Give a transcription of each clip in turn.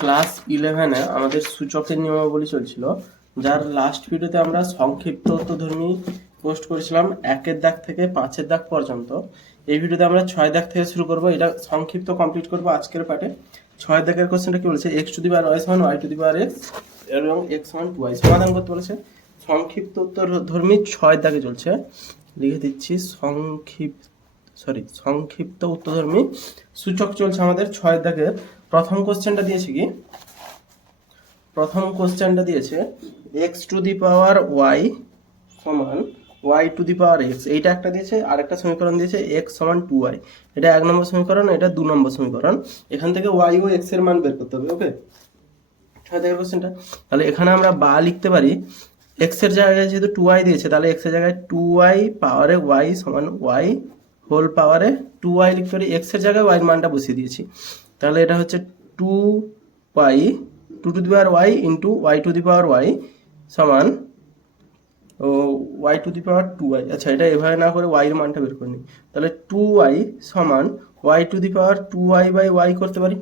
Class 11-এ আমাদের সূচকের নিয়মাবলী চলছিল, যার লাস্ট ভিডিওতে আমরা সংক্ষিপ্ত উত্তরধর্মী পোস্ট করেছিলাম 1-এর দাগ থেকে 5-এর দাগ পর্যন্ত। এই ভিডিওতে আমরা 6 দাগ থেকে শুরু করব, এটা সংক্ষিপ্ত কমপ্লিট করব আজকের পার্টে। 6 দাগের কোশ্চেনটা কি বলেছে, x to the power y সমান y to the power x এবং x সমান 2y সমাধান করতে বলেছে। সংক্ষিপ্ত উত্তরধর্মী 6 দাগে চলছে, লিখে দিচ্ছি সংক্ষিপ্ত উত্তরধর্মী সূচক চলছে আমাদের 6 দাগের। প্রথম কোশ্চেনটা দিয়েছে x to the power y সমান y to the power x, এইটা একটা দিয়েছে। আরেকটা সমীকরণ দিয়েছে x সমান 2y, এটা 1 নম্বর সমীকরণ, এটা 2 নম্বর সমীকরণ। এখান থেকে y ও x এর মান বের করতে হবে। ওকে, 6 দেখের কোশ্চেনটা। তাহলে এখানে আমরা বা লিখতে পারি, x এর জায়গায় যেহেতু 2y দিয়েছে, তাহলে x এর জায়গায় 2y পাওয়ারে y সমান y হোল পাওয়ারে 2y লিখতে পারি। x এর জায়গায় y এর মানটা বসিয়ে দিয়েছি, তাহলে এটা হচ্ছে 2y 2 to the power y into y to the power y সমান y to the power 2y। আচ্ছা, এটা এভাবে না করে y এর মানটা বের করে নিই, তাহলে 2y সমান y to the power 2y by y করতে পারি,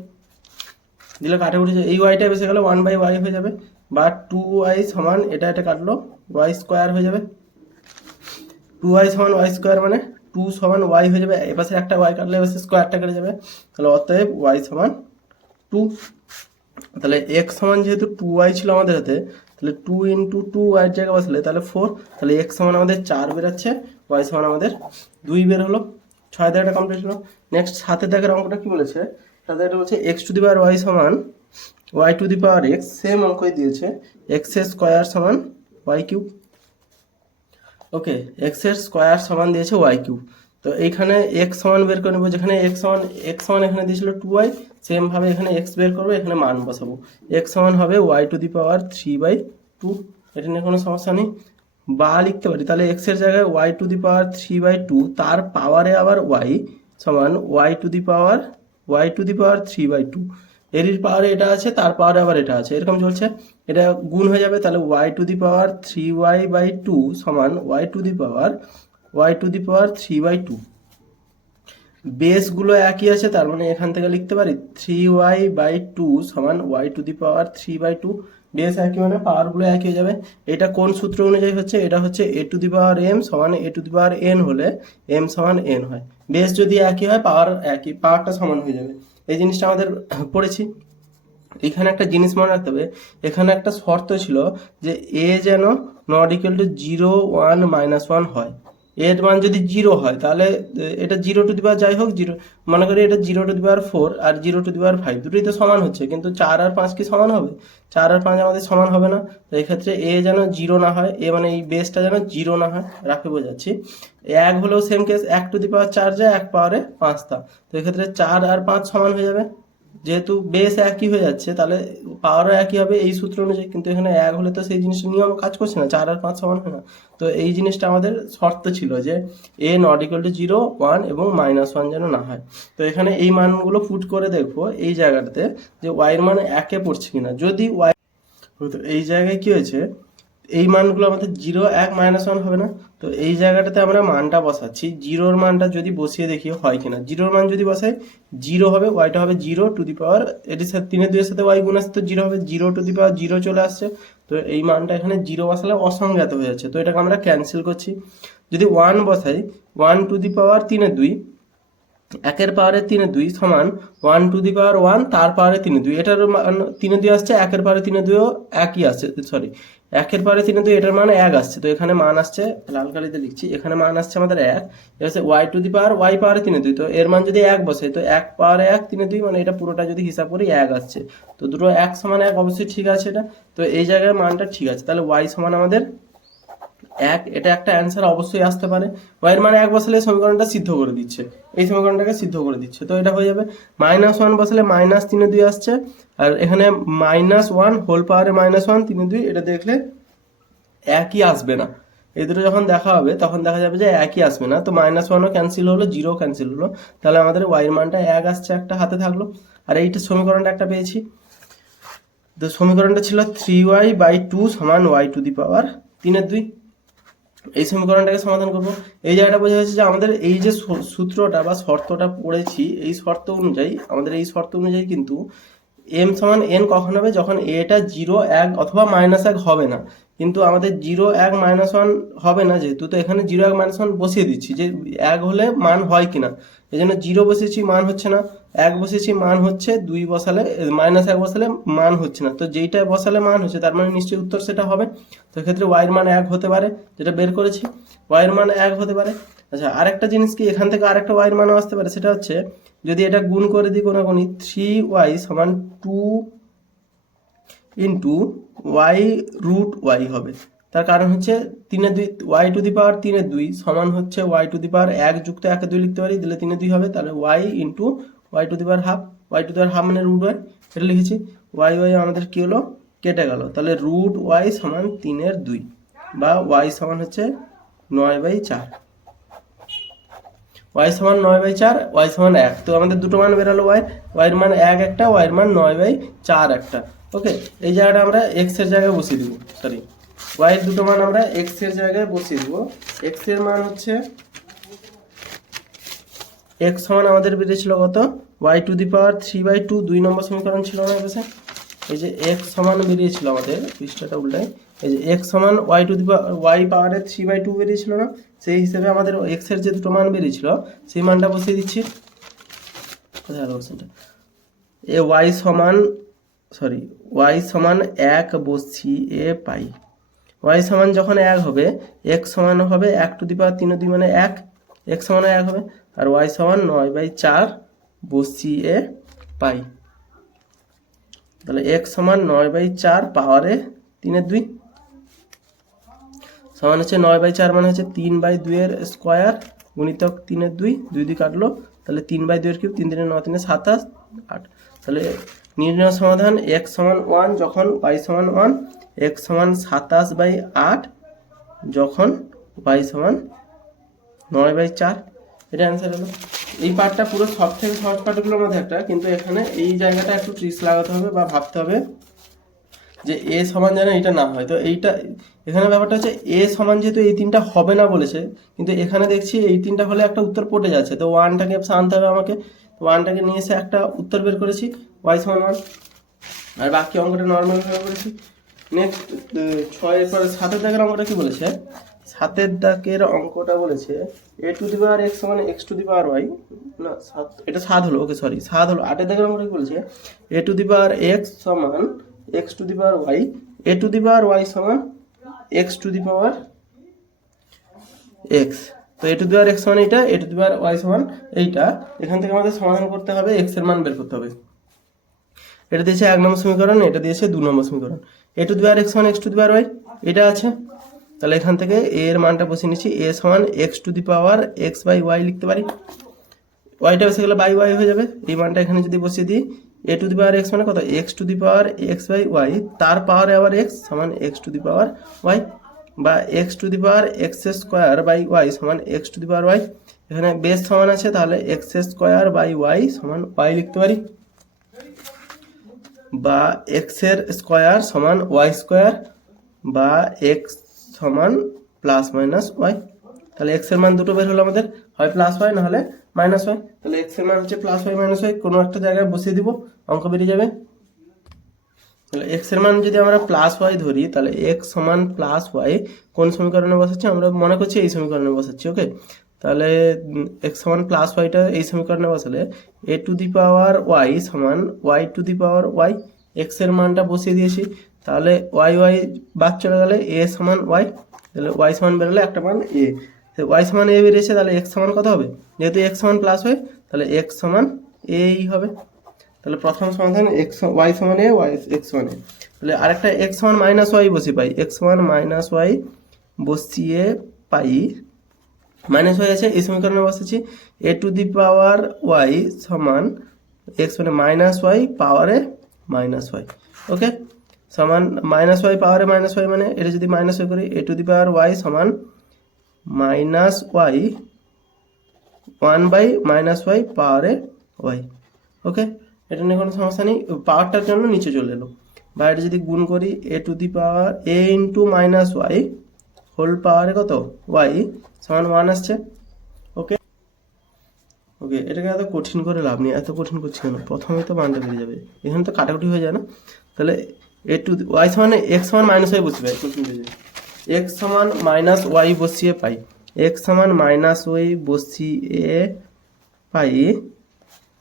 দিলে কাটে উঠেছে, এই ওয়াইটা বেসে গেলে 1 বাই y হয়ে যাবে, বা 2y সমান এটা কাটলো y স্কোয়ার হয়ে যাবে। 2y সমান y স্কোয়ার মানে 2 সমান y হয়ে যাবে, এপাশে একটা y কাটলে এপাশে স্কোয়ারটা কেটে যাবে, তাহলে অতএব y সমান 2। তাহলে x সমান যেহেতু 2y ছিল আমাদের হাতে, তাহলে 2 ইন্টু 2y এর জায়গায় বসলে তাহলে 4, তাহলে x সমান আমাদের 4 বেরাচ্ছে, y সমান আমাদের 2 বের হলো। 6 দাগটা কমপ্লিট হলো। নেক্সট 7 দাগের অঙ্কটা কি বলেছে, তাদের এটা বলছে x to the power y সমান y to the power x, same অঙ্কই দিয়েছে x এর স্কোয়ার সমান y কিউব। ওকে, x এর স্কোয়ার সমান দিয়েছে y কিউব। তো এইখানে x সমান বের করে নেবো, যেখানে x সমান এখানে দিয়েছিল 2y, সেম ভাবে এখানে x বের করবো, এখানে মান বসাবো। x সমান হবে y টু দি পাওয়ার 3/2, এটা নিয়ে কোনো সমস্যা নেই। বা লিখতে পারি, তাহলে x এর জায়গায় y টু দি পাওয়ার 3/2, তার পাওয়ারে আবার y সমান y টু দি পাওয়ার 3/2, এর পাওয়ারে এটা আছে, তার পাওয়ারে আবার এটা আছে, এরকম চলছে, এটা গুণ হয়ে যাবে। তাহলে y to the power 3y/2 সমান y টু দি পাওয়ার 3/2। বেসগুলো একই আছে, তার মানে এখান থেকে লিখতে পারি 3y/2 সমান y to the power 3/2। Base একই মানে পাওয়ারগুলো একই হয়ে যাবে। এটা কোন সূত্র অনুযায়ী হচ্ছে, এটা হচ্ছে a two the power m সমান a two the power n হলে m সমান n হয়। বেস যদি একই হয়, পাওয়ার একই, পাওয়ারটা সমান হয়ে যাবে। এই জিনিসটা আমাদের পড়েছি। এখানে একটা জিনিস মনে রাখতে হবে, এখানে একটা শর্ত ছিল যে a যেন নট ইকুয়াল টু 0, 1, -1 হয়। এর মান যদি 0 হয়, তাহলে এটা 0 টু দি পাওয়ার যাই হোক 0, মনে করি এটা 0 two the power 4 R 0 two the power 5, দুটোই তো সমান হচ্ছে, কিন্তু 4 আর 5 কি সমান হবে? 4 আর 5 আমাদের সমান হবে না। তো এক্ষেত্রে এ যেন 0 না হয়, এ মানে এই বেসটা যেন 0 না হয়, রাখে বোঝাচ্ছি। 1 হলেও সেম কেস, 1 টু দি পাওয়ার 4 যায়, 1 পাওয়ারে 5 তা, তো এক্ষেত্রে 4 আর 5 সমান হয়ে যাবে। যেহেতু বেস একই হয়ে যাচ্ছে, তাহলে পাওয়ারও একই হবে এই সূত্র অনুযায়ী, কিন্তু এখানে 1 হলে তো সেই জিনিসটা নিয়ম কাজ করছে না, 4 আর 5 সমান হয় না। তো এই জিনিসটা আমাদের শর্ত ছিল যে a নট ইকুয়াল টু 0, 1 এবং -1 যেন না হয়। তো এখানে এই মানগুলো পুট করে দেখবো এই জায়গাটাতে যে y এর মান 1-এ পড়ছে কিনা। যদি y, তো এই জায়গায় কি হয়েছে, এই মানগুলো আমাদের 0, 1, -1 হবে না। তো এই জায়গাটাতে আমরা মানটা বসাচ্ছি, 0-র মানটা যদি বসিয়ে দেখি হয় কিনা। 0-র মান যদি বসাই 0 হবে, ওয়াইটা হবে 0 টু দি পাওয়ার, এটির সাথে 3-এর সাথে ওয়াই গুণ আসছে, তো 0 হবে, 0 টু দি পাওয়ার 0 চলে আসছে। তো এই মানটা এখানে 0 বসালে অসংজ্ঞাত হয়ে যাচ্ছে, তো এটাকে আমরা ক্যান্সেল করছি। যদি 1 বসাই, 1 টু দি পাওয়ার 3/2, 1-এর পাওয়ারে 3/2 সমান 1 টু দি পাওয়ার 1 তার পাওয়ারে 3/2, এটার মান 3/2 আসছে, 1-এর পাওয়ারে 3/2 একই আসছে, সরি 1-এর পাওয়ারে 3/2 এটার মান 1 আসছে, তো এখানে মান আসছে, লাল কালিতে লিখছি, এখানে মান আসছে আমাদের 1। এটা হচ্ছে y to the power y পাওয়ারে 3/2, তো এর মান যদি 1 বসে, তো 1 পাওয়ারে 1 3/2, মানে এটা পুরোটা যদি হিসাব করি 1 আসছে। তো দুটো 1 সমান 1 অবশ্যই ঠিক আছে এটা, তো এই জায়গায় মানটা ঠিক আছে। তাহলে y সমান আমাদের 1, এটা একটা অ্যান্সার অবশ্যই আসতে পারে। y এর মানে 1 বসালে সমীকরণটা সিদ্ধ করে দিচ্ছে, এই সমীকরণটাকে সিদ্ধ করে দিচ্ছে, তো এটা হয়ে যাবে। -1 বসালে -3/2 আসছে, আর এখানে -1 হোল পাওয়ারে -1 3/2, এটা দেখলে একই আসবে না। এই দুটো যখন দেখা হবে তখন দেখা যাবে যে একই আসবে না, তো -1ও ক্যান্সেল হলো, 0 ক্যান্সেল হলো, তাহলে আমাদের y এর মানটা 1 আসছে, একটা হাতে থাকলো। আর এইটা সমীকরণটা একটা পেয়েছি, তো সমীকরণটা ছিল 3y/2 সমান y টু দি পাওয়ার 3/2। এই সমীকরণটাকে সমাধান করব। এই জায়গাটা বোঝা যাচ্ছে যে আমাদের এই যে সূত্রটা বা শর্তটা পড়েছি, এই শর্ত অনুযায়ী কিন্তু এম সমান এন কখন হবে, যখন এটা 0, 1 অথবা -1 হবে না। কিন্তু আমাদের 0, 1, -1 হবে না যেহেতু, তো এখানে 0, 1, -1 বসিয়ে দিচ্ছি যে 1 হলে মান হয় কিনা। এই জন্য 0 বসেছি, মান হচ্ছে না। 1 বসেছি, মান হচ্ছে। 2 বসালে -1 বসালে মান হচ্ছে না। তো যেইটা বসালে মান হচ্ছে তার মানে নিশ্চয়ই উত্তর সেটা হবে। তো এক্ষেত্রে y এর মান 1 হতে পারে, যেটা বের করেছি। y এর মান 1 হতে পারে। আচ্ছা, আরেকটা জিনিস কি, এখান থেকে আরেকটা y এর মানও আসতে পারে। সেটা হচ্ছে যদি এটা গুণ করে দিই কোনাকুনি, 3y সমান 2 ইন্টু ওয়াই রুট ওয়াই হবে। তার কারণ হচ্ছে 3-2, ওয়াই টু দি পাওয়ার 3-2 সমান হচ্ছে ওয়াই টু দি পাওয়ার 1 যুক্ত 1-2 লিখতে পারি, দিলে 3-2 হবে। তাহলে y into y to the power half, y to the power half মানে রুট ওয়াই, এটা লিখেছি। ওয়াই ওয়াই আমাদের কি হলো, কেটে গেল। তাহলে রুট ওয়াই সমান 3/2 বা ওয়াই সমান হচ্ছে 9/4। ওয়াই সমান 9/4, ওয়াই সমান 1। তো আমাদের দুটো মান বেরালো, ওয়াইয়ের মান 1 একটা, ওয়াইয়ের মান 9/4 একটা। ওকে, এই জায়গাটা আমরা এক্স এর জায়গায় বসিয়ে দিব, সরি ওয়াইয়ের দুটো মান আমরা এক্স এর জায়গায় বসিয়ে দিব। এক্স এর মান হচ্ছে এক্স সমান আমাদের বেরিয়েছিল কত, ওয়াই টু দি পাওয়ার 3/2, 2 নম্বর সমীকরণ ছিল আমার কাছে। এই যে এক্স সমান বেরিয়েছিল আমাদের, পৃষ্ঠাটা উল্টাই, এই যে এক্স সমান y to the power y পাওয়ারের 3/2 বেরিয়েছিল না, সেই হিসেবে আমাদের এক্স এর যে দুটো মান বেরিয়েছিল সেই মানটা বসিয়ে দিচ্ছি। কোথায় গেল কোশ্চেনটা, এ ওয়াই সমান, সরি ওয়াই সমান 1 বসিয়ে পাই। ওয়াই সমান যখন 1 হবে, এক্স সমান হবে 1 টু দি পাওয়ার 3/2 মানে 1, এক্স সমান 1 হবে। আর ওয়াই সমান 9/4 বসিয়ে পাই। তাহলে এক্স সমান 9/4 পাওয়ারে 3/2 সমান হচ্ছে 9/4 মানে হচ্ছে 3/2 এর স্কোয়ার গুণিতক 3/2, 2 কাটলো, তাহলে 3/2 এর কিউব, 3 3 9 3 27, 8। তাহলে নির্ণয় সমাধান এক্স সমান 1 যখন ওয়াই সমান 1, এক্স সমান 27/8 যখন ওয়াই সমান 9/4। এটা অ্যান্সার হলো। এই পার্টটা পুরো সব থেকে সহজ পার্টগুলোর মধ্যে একটা, কিন্তু এখানে এই জায়গাটা একটু ট্রিক্স লাগাতে হবে বা ভাবতে হবে যে এ সমান যেন এটা না হয়। তো এইটা এখানে ব্যাপারটা হচ্ছে এ সমান যেহেতু এই তিনটা হবে না বলেছে, কিন্তু এখানে দেখছি এই তিনটা হলে একটা উত্তর পড়ে যাচ্ছে। তো ওয়ানটাকে আনতে হবে আমাকে, ওয়ানটাকে নিয়ে এসে একটা উত্তর বের করেছি, ওয়াই সমান 1। আর বাকি অঙ্কটা নর্মাল ভাবে করেছি। নেক্সট 6 পরে 7 দাগের অঙ্কটা কি বলেছে, 7 দাগের অঙ্কটা বলেছে এ টু দি পাওয়ার এক্স সমান x to the power y, না 7, এটা 7 হলো, ওকে সরি 7 হলো। 8 দাগের অঙ্কটা কি বলেছে, এ টু দি পাওয়ার এক্স সমান x to the power Y, A to the power Y সমান x to the power X. তো A to the power x সমান এইটা, এ টু দি পাওয়ার ওয়াই সমান এইটা। এখান থেকে আমাদের সমাধান করতে হবে, এক্স এর মান বের করতে হবে। এটা দিয়েছে 1 নম্বর সমীকরণ, এটা দিয়েছে 2 নম্বর সমীকরণ। A to the power x সমান x to the power y এটা আছে। তাহলে এখান থেকে এ এর মানটা বসিয়ে নিচ্ছি, এ সমান x to the power x by y লিখতে পারি। ওয়াইটা বসে গেলে বাই ওয়াই হয়ে যাবে। এই মানটা এখানে যদি বসিয়ে দিই, এ টু দি পাওয়ার এক্স মানে কত, X to the power x by Y, তার পাওয়ারে আবার এক্স সমান x to the power Y, বা X to the power X square by Y সমান x to the power Y. এখানে বেস সমান আছে, তাহলে এক্স স্কোয়ার বাই ওয়াই সমান ওয়াই লিখতে পারি, বা এক্স এর স্কোয়ার সমান ওয়াই স্কোয়ার, বা এক্স সমান প্লাস মাইনাস ওয়াই। তাহলে এক্স এর মান দুটো বের হলো আমাদের, হয় প্লাস ওয়াই না হলে মাইনাস ওয়াই। তাহলে এক্স এর মান হচ্ছে প্লাস ওয়াই মাইনাস ওয়াই, কোনো একটা জায়গায় বসিয়ে দিব, অঙ্ক বেরিয়ে যাবে। তাহলে এক্স এর মান যদি আমরা প্লাস ওয়াই ধরি, তাহলে এক্স সমান প্লাস ওয়াই কোন সমীকরণে বসাচ্ছি, আমরা মনে করছি এই সমীকরণে বসাচ্ছি। ওকে, তাহলে এক্স সমান প্লাস ওয়াইটা এই সমীকরণে বসালে a to the power Y সমান y to the power y, x এর মানটা বসিয়ে দিয়েছি। তাহলে ওয়াই ওয়াই বাদ চলে গেলে এ সমান ওয়াই, তাহলে ওয়াই সমান বেরোলে একটা মান এ, ওয়াই সমান এ বেরিয়েছে। তাহলে এক্স সমান কত হবে, যেহেতু এক্স সমান প্লাস ওয়াই তাহলে এক্স সমান এই হবে। তাহলে প্রথম সমাধান এক্স ওয়াই সমান এ, ওয়াই এক্স সমান এ। তাহলে আরেকটা এক্স সমান মাইনাস ওয়াই বসিয়ে পাই, এক্স সমান মাইনাস ওয়াই বসিয়ে পাই, মাইনাস ওয়াই আছে এই সমীকরণে বসেছি। A to the power Y সমান এক্স মানে মাইনাস ওয়াই পাওয়ারে মাইনাস ওয়াই। ওকে, সমান মাইনাস ওয়াই পাওয়ারে মাইনাস ওয়াই মানে এটা যদি মাইনাস ওয়াই করি, এ টু দি পাওয়ার ওয়াই সমান minus y 1 by minus Y পাওয়ারে ওয়াই। ওকে, এটা নিয়ে কোনো সমস্যা নেই, পাওয়ারটার জন্য নিচে চলে এলো। বা এটা যদি গুণ করি, এ to the power A into minus Y whole পাওয়ারে কত ওয়াই সমান 1 আসছে। ওকে, ওকে, এটাকে এত কঠিন করে লাভ নেই, এত কঠিন করছি কেন, প্রথমে তো মানটা বেরিয়ে যাবে, এখানে তো কাটাকুটি হয়ে যায় না। তাহলে এ টু ওয়াই সমান এক্স সমান মাইনাস ওয়াই বসিয়ে পাই, কঠিন হয়ে যায়, এক্স সমান মাইনাস ওয়াই বসিয়ে পাই, এক্স সমান মাইনাস ওয়াই বসিয়ে পাই।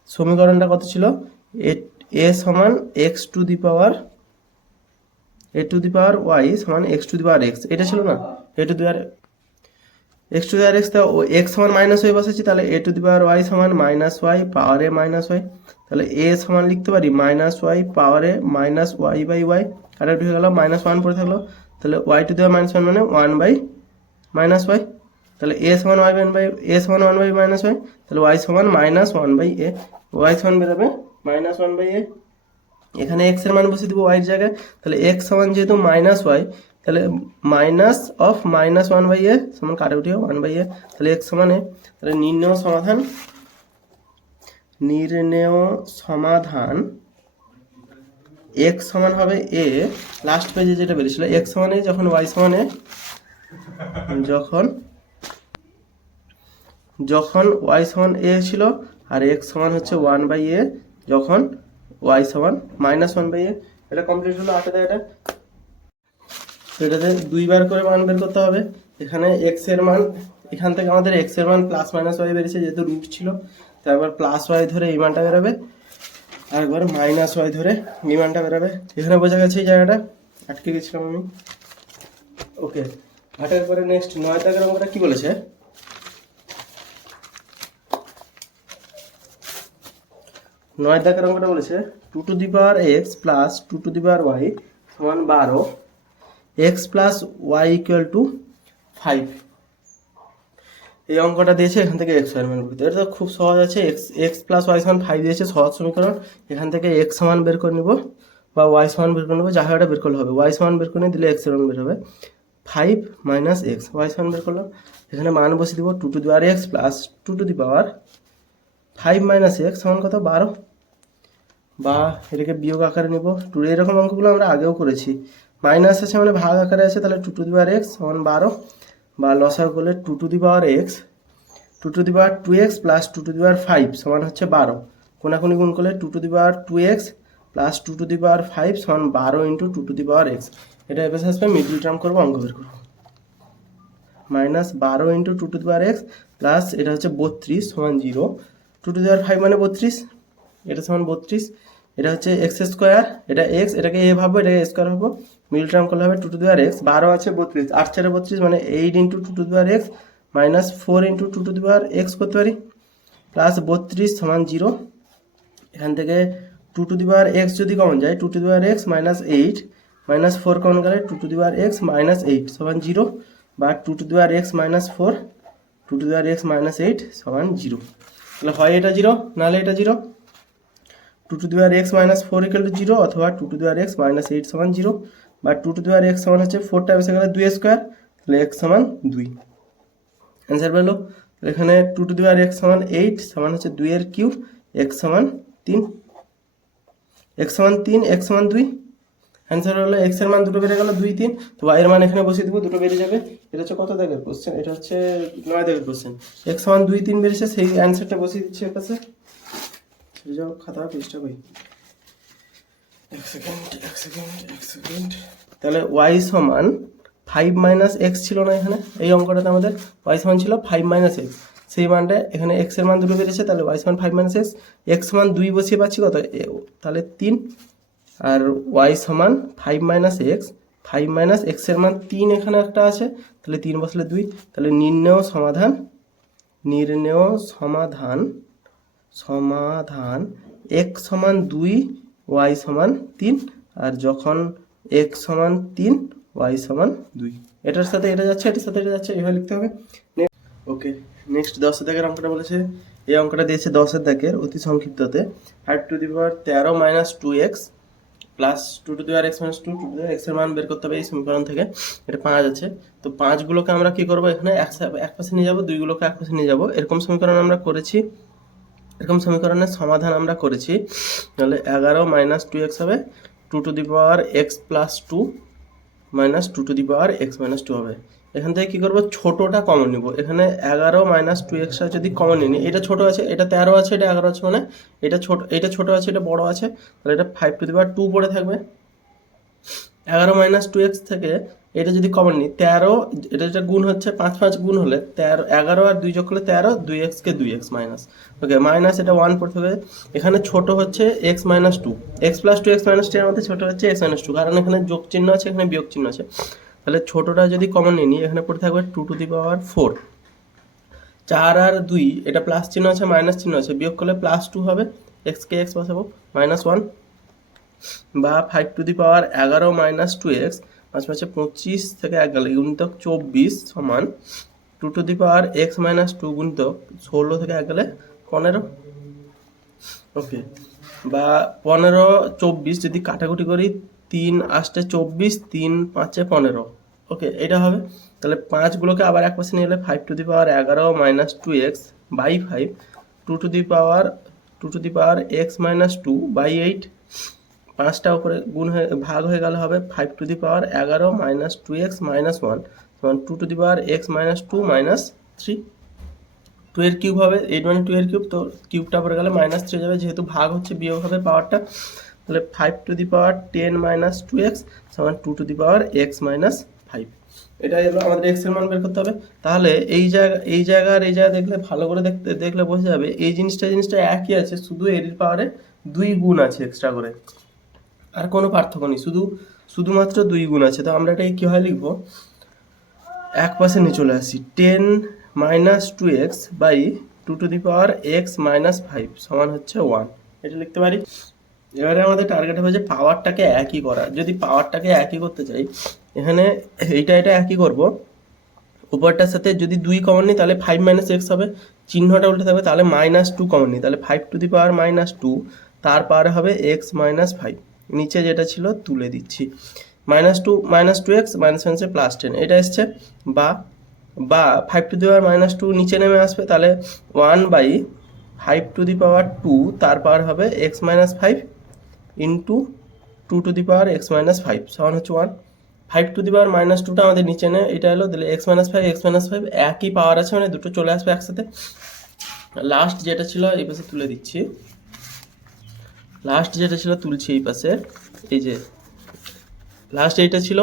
সমীকরণটা কত ছিল, এ সমান x to the power Y সমান x to the power X, এটা ছিল না, A to the power X to the power X, X সমান মাইনাস ওয়াই বসেছি, তাহলে A to the power Y সমান মাইনাস ওয়াই পাওয়ারে মাইনাস ওয়াই, তাহলে এ সমান লিখতে পারি মাইনাস ওয়াই পাওয়ারে মাইনাস ওয়াই বাই ওয়াই, কাটাকুটি হয়ে গেল, মাইনাস ওয়ান পড়ে থাকলো, তাহলে y to the power minus one মানে ওয়ান বাই মাইনাস ওয়াই, তাহলে এ সমান ওয়াই বাই এ সমান ওয়ান বাই মাইনাস ওয়াই, তাহলে ওয়াই সমান minus one by a, y সমান বেরোবে মাইনাস ওয়ান বাই এ, এখানে এক্স এর মান বসিয়ে দেবো ওয়াইয়ের জায়গায়, তাহলে এক্স সমান যেহেতু মাইনাস ওয়াই, তাহলে minus of minus one by এ সমান কাটাকুটি ওয়ান বাই এ, তাহলে এক্স সমান এ, তাহলে নির্ণেয় সমাধান এক্স সমান হবে এ, লাস্ট পেজে যেটা বেরিয়েছিল এক্স সমান এ, যখন ওয়াই সমান এ, যখন ওয়াই সমান এ ছিল, আর এক্স সমান হচ্ছে ওয়ান বাই এ যখন ওয়াই সমান মাইনাস ওয়ান বাই এ। এটা কমপ্লিট হলো 8 এটা, এটাতে দুইবার করে মান বের করতে হবে। এখানে এক্স এর মান, এখান থেকে আমাদের এক্স এর মান প্লাস মাইনাস ওয়াই বেরিয়েছে, যেহেতু রুট ছিল, তারপর প্লাস ওয়াই ধরে এই মানটা বেরোবে, আর একবার মাইনাস ওয়াই ধরে এই মানটা বেরোবে। এখানে বোঝা গেছে এই জায়গাটা, আটকে গেছিলাম আমি। ওকে, 8 পরে নেক্সট 9 দাগের অঙ্কটা কি বলেছে, 9 দাগের অঙ্কটা বলেছে 2 to the power x plus 2 to the power Y সমান 12, x plus y equal to 5। এই অঙ্কটা দিয়েছে, এখান থেকে এক্স ওয়াই মান করতে, এটা তো খুব সহজ আছে, এক্স প্লাস ওয়াই সমান 5 দিয়েছে, সহজ সমীকরণ। এখান থেকে এক্স সমান বের করে নিব বা ওয়াই সমান বের করে নেবো, যা হয় ওটা বের করলে হবে। ওয়াই সমান বের করে নিয়ে দিলে এক্স এর মান বের হবে 5 মাইনাস এক্স, ওয়াই সমান বের করলাম, এখানে মান বসিয়ে দিব 2 to the power x plus 2 to the power 5 minus x সমান কত 12, বা এটাকে বিয়োগ আকারে নিব। এরকম অঙ্কগুলো আমরা আগেও করেছি, মাইনাস আছে মানে ভাগ আকারে আছে, তাহলে 2 টু দি পাওয়ার এক্স সমান 12, বা লসাগু করলে 2 to the power X 2 to the power 2x plus 2 to the power 5 সমান হচ্ছে 12, কোনাকুনি গুণ করলে 2 to the power 2x plus 2 to the power 5 সমান 12 into 2 to the power X. এটা এবার আসবে মিডল টার্ম করবো, অঙ্ক বের করবো, minus 12 into 2 to the power x plus এটা হচ্ছে 32 সমান 0, 2 টু দি পাওয়ার 5 মানে 32, এটা সমান 32, এটা হচ্ছে এক্স স্কোয়ার, এটা এক্স, এটাকে এ ভাববো, এটাকে স্কোয়ার ভাববো, মিডল টার্ম করলে হবে 2 টু দি পাওয়ার এক্স, 12 আছে 32, 8 4 32 মানে 8 into 2 to the power x minus 4 into 2 to the power x করতে পারি, প্লাস 32 সমান 0, এখান থেকে 2 টু দি পাওয়ার এক্স যদি কমন যায় 2 to the power x minus 8 minus 4 common গেলে 2 to the power x minus 8 সমান 0, বা 2 to the power x minus 4 2 to the power x minus 8 সমান 0, তাহলে হয় এটা 0 নাহলে এটা 0, 2 to the power x minus 4 equal to 0, অথবা 2 to the power x minus 8 সমান 0, বা 2 টু দি পাওয়ার এক্স সমান হচ্ছে 4 টাইমস গেলে 2 স্কোয়ার, তাহলে এক্স সমান 2, অ্যান্সার পেলো। এখানে 2 টু দি পাওয়ার এক্স সমান 8 সমান হচ্ছে 2 এর কিউব, এক্স সমান 3, এক্স সমান 3, এক্স সমান 2, অ্যান্সার হলো এক্স এর মান দুটো বেরিয়ে গেল 2 3, তো ওয়াই এর মান এখানে বসিয়ে দেবো, দুটো বেরিয়ে যাবে। এটা হচ্ছে কত দাগের কোশ্চেন, এটা হচ্ছে 9 দাগের কোশ্চেন, এক্স সমান 2 3 বেরিয়েছে, সেই অ্যান্সারটা বসিয়ে দিচ্ছি এর কাছে, যাও খাতা পেজটা কই, এক সেকেন্ড, তাহলে ওয়াই সমান 5 মাইনাস এক্স ছিল না এখানে, এই অঙ্কটাতে আমাদের ওয়াই সমান ছিল 5 মাইনাস এক্স, সেই মানটা এখানে এক্স এর মান দুটো বেরিয়েছে, তাহলে ওয়াই সমান 5 মাইনাস এক্স, এক্স সমান 2 বসিয়ে পাচ্ছি কত, তাহলে 3, আর ওয়াই সমান 5 মাইনাস এক্স, 5 মাইনাস এক্স এর মান 3 এখানে একটা আছে, তাহলে 3 বসলে 2, তাহলে নির্ণেয় সমাধান এক্স সমান 2 ওয়াই সমান 3, আর যখন এক্স সমান 3 ওয়াই সমান 2, এটার সাথে এটা যাচ্ছে, এটার সাথে এটা যাচ্ছে, এইভাবে লিখতে হবে। ওকে, নেক্সট 10 দাগের অঙ্কটা বলেছে, এই অঙ্কটা দিয়েছে 10 দাগের অতি সংক্ষিপ্ততে 5 two the power 13 minus 2x plus 2 to the power x minus 2 to the x এর মান বের করতে হবে এই সমীকরণ থেকে, এটা 5 আছে, তো 5 গুলোকে আমরা কি করব, এখানে এক পাশে নিয়ে যাব, 2 গুলোকে এক পাশে নিয়ে যাব, এরকম সমীকরণ আমরা করেছি, এরকম সমীকরণের সমাধান আমরা করেছি, তাহলে 11 মাইনাস 2x হবে 2 to the power x plus 2 minus 2 to the power x minus 2 হবে, এখান থেকে কি করব, ছোটটা কমন নিব। এখানে 11 মাইনাস 2x যদি কমন নিই, এটা ছোট আছে, এটা 13 আছে, এটা 11 আছে, মানে এটা ছোট আছে, এটা বড় আছে, তাহলে এটা 5^2 পড়ে থাকবে। 11 মাইনাস 2x থেকে এটা যদি কমন নিই, 13, এটা গুণ হচ্ছে 5 5 গুণ হলে 13, 11 আর 2 যোগ করলে 13, 2x কে 2x মাইনাস, ওকে মাইনাস, এটা 1 পড়তে হবে। এখানে ছোট হচ্ছে x minus 2, x plus 2x minus 2 এর মধ্যে ছোট হচ্ছে x মাইনাস 2, কারণ এখানে যোগ চিহ্ন আছে, এখানে বিয়োগ চিহ্ন আছে। তাহলে ছোটটা যদি কমন নিই, এখানে পড়ে থাকবে 2^4। 4 আর 2, এটা প্লাস চিহ্ন আছে, মাইনাস চিহ্ন আছে, বিয়োগ করলে +2 হবে, x কে x বসাবো, -1, বা 5^11 মাইনাস 2x, 5 5 25 থেকে 1 গেলে গুণিতক 24 সমান 2^x মাইনাস 2 গুণিতক 16 থেকে 1 গেলে 15, ওকে। বা 15 24 যদি কাটাকুটি করি, 3 8 24, 3 5 15, ওকে এটা হবে। তাহলে 5 গুলোকে আবার এক পাশে নিয়ে এলে 5^11 minus 2x by 5, 2^x minus 2 by 8, 5টা উপরে গুণ হয়ে ভাগ হয়ে গেলে হবে 5^11 মাইনাস 2x মাইনাস 1 সমান 2^x মাইনাস 2 মাইনাস 3। 2 এর কিউব হবে 8, মানে 2 এর কিউব, তো কিউবটা পরে গেলে -3 যাবে, যেহেতু ভাগ হচ্ছে বিয়োগ হবে পাওয়ারটা। তাহলে 5^10 মাইনাস 2x সমান 2^x মাইনাস 5। এটা হলো আমাদের x এর মান বের করতে হবে। তাহলে এই জায়গা আর এই জায়গা দেখলে ভালো করে দেখলে বোঝা যাবে এই জিনিসটা একই আছে, শুধু এর পাওয়ারে 2 গুণ আছে এক্সট্রা করে, আর কোনো পার্থক্য নেই, শুধুমাত্র 2 গুণ আছে। তো আমরা এটাকে কীভাবে লিখবো, এক পাশে নিয়ে চলে আসি, 10 minus 2x by 2^x minus 5 সমান হচ্ছে 1, এটা লিখতে পারি। এবারে আমাদের টার্গেট হবে যে পাওয়ারটাকে একই করা। যদি পাওয়ারটাকে একই করতে চাই, এখানে এটা একই করব, উপরটার সাথে যদি 2 কমন নিই তাহলে 5 মাইনাস x হবে, চিহ্নটা উল্টে থাকবে, তাহলে -2 কমন নিই, তাহলে 5^-2 তার পাওয়ারে হবে x মাইনাস 5, নিচে যেটা ছিল তুলে দিচ্ছি, -2 -2x -1 +10 এটা এসছে, বা 5^-2 নিচে নেমে আসবে, তাহলে 1/5^2 তার পাওয়ার হবে x minus 5 into 2^x minus 5 সমান হচ্ছে 1। 5^-2টা আমাদের নিচে নেয়, এটা হলো, দিলে x মাইনাস 5 একই পাওয়ার আছে, মানে দুটো চলে আসবে একসাথে। লাস্ট যেটা ছিল এই পাশে তুলে দিচ্ছি, তুলছি এই পাশে, এই যে লাস্ট এইটা ছিল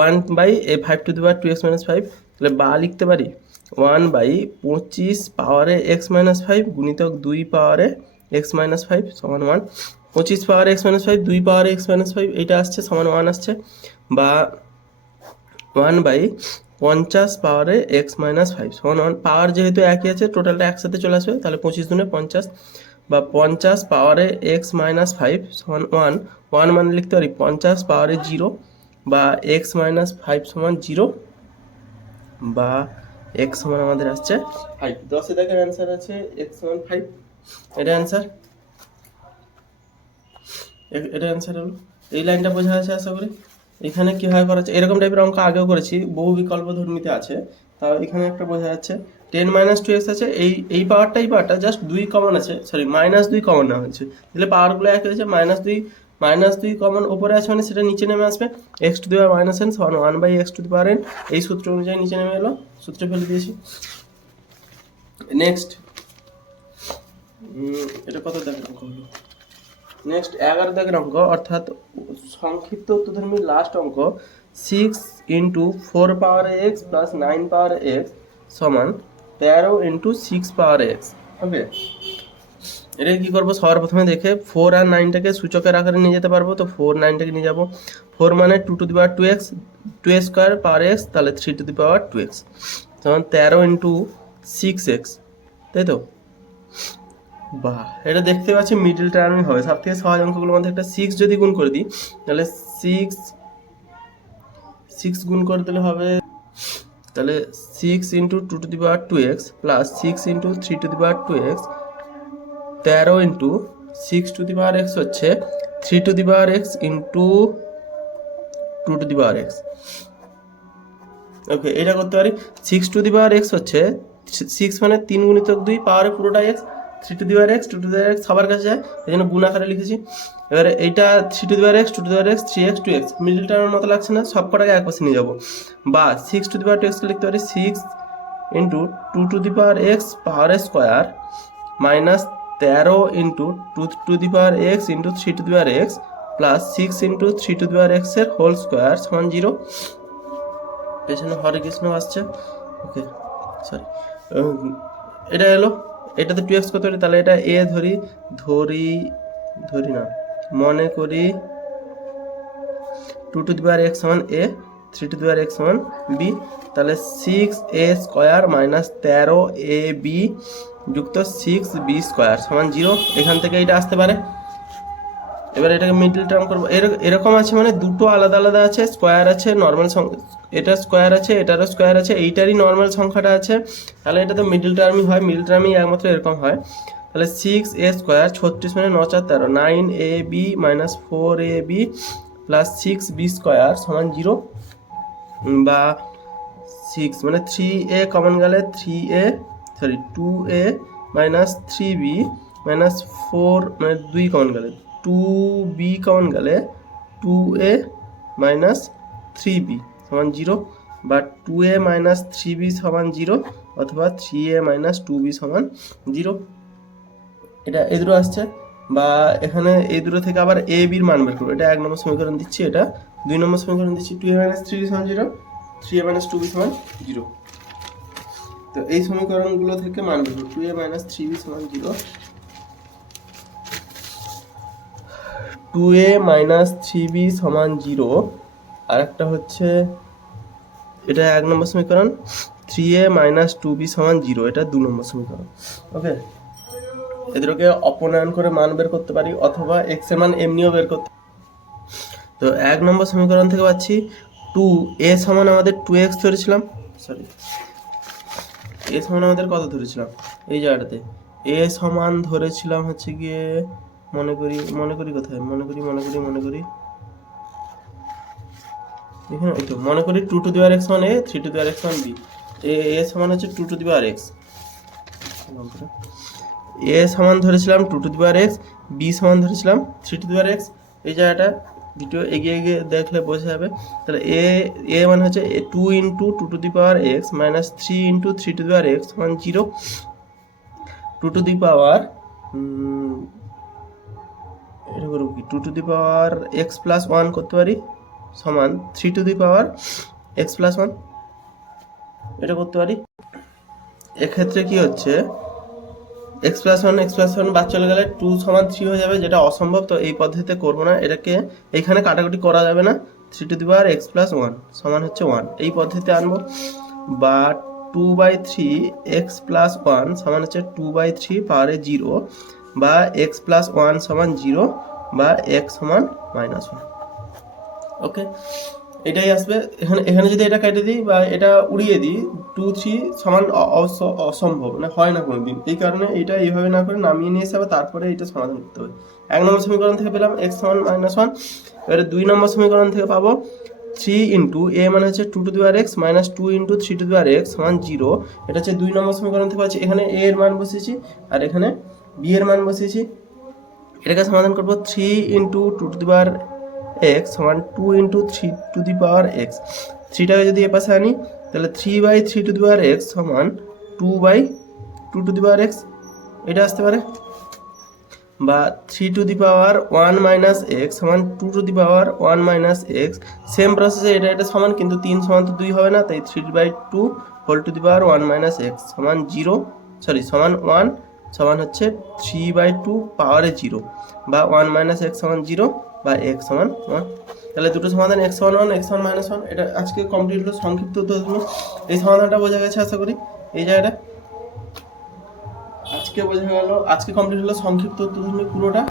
1/5^2x মাইনাস 5, তাহলে বা লিখতে পারি 1/25 পাওয়ারে x মাইনাস 5 গুণিতক 2 পাওয়ারে x মাইনাস 5 সমান 1। 25 পাওয়ারে x মাইনাস 5, 2 পাওয়ারে x মাইনাস 5, এটা আসছে সমান 1 আসছে, বা 1/50 পাওয়ারে x মাইনাস 5 সমান 1। পাওয়ার যেহেতু একই আছে, টোটালটা একসাথে চলে আসবে, তাহলে 25 × 50, বা 50 পাওয়ারে x মাইনাস 5 সমান 1 মানে লিখতে পারি 50 পাওয়ারে 0, বা x মাইনাস 5 সমান 0, বা x সমান আমাদের আসছে 5। 10 দাগের অ্যান্সার আছে x সমান 5, এটা অ্যান্সার, হলো। এই লাইনটা বোঝা আছে আশা করি। এখানে কীভাবে করা আছে, এরকম টাইপের অঙ্ক আগেও করেছি, বহু বিকল্প ধর্মীতে আছে, তাও এখানে একটা বোঝা যাচ্ছে 10 - 2x আছে, এই পাওয়ারটা জাস্ট 2 কমন আছে, সরি -2 কমন নেওয়া হয়েছে, তাহলে পাওয়ারগুলো একই হয়েছে, -2 কমন ওপরে আছে, মানে সেটা নিচে নেমে আসবে, x⁻n সমান 1/x⁻n, এই সূত্র অনুযায়ী নিচে নেমে এলো, সূত্রে ফেলে দিয়েছি। নেক্সট, এটা কত দাগের অঙ্ক হলো, নেক্সট 11 দাগের অঙ্ক, অর্থাৎ সংক্ষিপ্ত উত্তরধর্মীর লাস্ট অঙ্ক, 6 × 4 পাওয়ারে x প্লাস 9 পাওয়ারে x সমান 13 × 6 পাওয়ারে x, ওকে। এটা কি করবো, সবার প্রথমে দেখে 4 আর 9টাকে সূচকের আকারে নিয়ে যেতে পারবো, তো 4 9টাকে নিয়ে যাবো, 4 মানে 2^2x, 2² পাওয়ার x, তাহলে 3^2x সমান 13 × 6x, তাই তো। বাহ, এটা দেখতে পাচ্ছি মিডল টার্মই হবে, সব থেকে সহজ অঙ্কগুলোর মধ্যে একটা। 6 যদি গুণ করে দিই, তাহলে 6 গুণ করে দিলে হবে, তাহলে 6 × 2^2x প্লাস 6 × 3^2x, 13 × 6^x হচ্ছে 3^x × 2^x, ওকে। এটা করতে পারি, 6^x হচ্ছে 6 মানে 3 × 2 পাওয়ারে পুরোটা x, 3 two the power x 2 to the power x সবার কাছে যায়, এই জন্য গুণ আকারে লিখেছি। এবারে এইটা 3 two the power x 2 to the power x 3x 2x middle টার্মের মতো লাগছে না, সব কটাকে এক পাশে নিয়ে যাবো। বা 6 টু দি পাওয়ার 2x কে লিখতে পারি 6 into 2 to the power x power square minus 13 into 2 to the power x into 3 two the power x plus 6 into 3 two the power x এর হোল স্কোয়ার সমান 0। পেছনে হরে কৃষ্ণ আসছে, ওকে সরি, এটা এলো, এটাতে 2x কত পারি, তাহলে এটা a ধরি না, মনে করি 2 টু দি পাওয়ার x সমান a 3 two the power x সমান b, তাহলে 6a স্কোয়ার মাইনাস 13ab যুক্ত 6b স্কোয়ার সমান 0। এখান থেকে এটা আসতে পারে। এবার এটাকে মিডল টার্ম করবো, এরকম আছে মানে দুটো আলাদা আলাদা আছে, স্কোয়ার আছে নর্মাল, এটা স্কোয়ার আছে এটারও স্কোয়ার আছে, এইটারই নর্মাল সংখ্যাটা আছে, তাহলে এটা তো মিডল টার্মই হয়, মিডল টার্মই একমাত্র এরকম হয়। তাহলে 6a স্কোয়ার 36 মানে 9 4 13 9ab minus 4ab plus 6b square সমান 0। বা 6 মানে 3a কমন গেলে 2a মাইনাস 3b মাইনাস 4 মানে 2 কমন গেলে 2b কমন গেলে 2a মাইনাস 3b সমান 0, বা 2a মাইনাস 3b সমান 0 অথবা 3a মাইনাস 2b সমান 0। এটা এই দুটো আসছে। বা এখানে এই দুটো থেকে আবার a b এর মান বের করবো, এটা 1 নম্বর সমীকরণ দিচ্ছি, এটা 2 নম্বর সমীকরণ দিচ্ছি। 2a মাইনাস 3b সমান 0, 3a মাইনাস 2b সমান 0। তো এই সমীকরণগুলো থেকে মান বের করবো, 2a মাইনাস 3b সমান 0, 2a মাইনাস 3b সমান 0, আর একটা হচ্ছে এটা 1 নম্বর সমীকরণ, 3a মাইনাস 2b সমান 0, এটা 2 নম্বর সমীকরণ। ওকে, এদেরকে অপনয়ন করে মান বের করতে পারি অথবা x এর মান এমনিও বের করতে। তো 1 নম্বর সমীকরণ থেকে পাচ্ছি 2a সমান আমাদের 2x ধরেছিলাম, সরি a সমান আমাদের কত ধরেছিলাম এই জায়গাটাতে, a সমান ধরেছিলাম হচ্ছে গিয়ে মনে করি কোথায়, মনে করি এখানে, এই তো মনে করি 2 টু দি পাওয়ার x সমান a 3 two the power x সমান b, a সমান হচ্ছে 2 to the power x, a সমান ধরেছিলাম 2 to the power x, b সমান ধরেছিলাম 3 টু দি পাওয়ার x। এই জায়গাটা ভিডিও এগিয়ে দেখলে বোঝা যাবে। তাহলে a মানে হচ্ছে 2 into 2 to the power x minus 3 into 3 two the power x সমান 0। 2 টু দি পাওয়ার এটা করবো কি, 2 to the power x plus 1 করতে পারি সমান 3 two the power x plus 1, এটা করতে পারি। এক্ষেত্রে কি হচ্ছে x প্লাস 1 বাদ চলে গেলে 2 সমান 3 হয়ে যাবে, যেটা অসম্ভব, তো এই পদ্ধতিতে করবো না, এটাকে এইখানে কাটাকুটি করা যাবে না। 3 two the power x plus 1 সমান হচ্ছে 1, এই পদ্ধতিতে আনবো। বা 2/3 x প্লাস 1 সমান হচ্ছে 2/3 পাওয়ারে 0, বা x প্লাস 1 সমান 0, বা x সমান মাইনাস 1। ওকে, এটাই আসবে। এখানে যদি এটা কেটে দিই বা এটা উড়িয়ে দিই, 2 3 সমান অসম্ভব, মানে হয় না কোনোদিন, এই কারণে এটা এইভাবে না করে নামিয়ে নিয়ে এসে হবে, তারপরে এটা সমাধান করতে হবে। 1 নম্বর সমীকরণ থেকে পেলাম x সমান মাইনাস 1। এবারে 2 নম্বর সমীকরণ থেকে পাবো 3 ইন্টু a মানে হচ্ছে 2 to the power x minus 2 into 3 two the power x সমান 0, এটা হচ্ছে 2 নম্বর সমীকরণ থেকে পাচ্ছি। এখানে a এর মান বসিয়েছি আর এখানে b এর মান বসিয়েছি, এটাকে সমাধান করবো। 3 into 2 to the power x সমান 2 into 3 two the power x, 3টাকে যদি এ পাশে আনি তাহলে 3/3 টু দি পাওয়ার x সমান 2/2 টু দি পাওয়ার x, এটা আসতে পারে। বা 3 two the power 1 minus x সমান 2 to the power 1 minus x, same প্রসেসে এটা সমান, কিন্তু 3 সমান তো 2 হবে না, তাই 3/2 whole to the power 1 minus x সমান 0, সমান 1 সমান হচ্ছে 3/2 পাওয়ারে 0, বা 1 মাইনাস x সমান 0, বা x সমান 1। তাহলে দুটো সমাধান x সমান 1 x সমান মাইনাস 1, এটা আজকে কমপ্লিট হলো সংক্ষিপ্ত উত্তরধর্মী। এই সমাধানটা বোঝা গেছে আশা করি, এই জায়গাটা আজকে বোঝা গেল, আজকে কমপ্লিট হলো সংক্ষিপ্ত উত্তরধর্মী পুরোটা।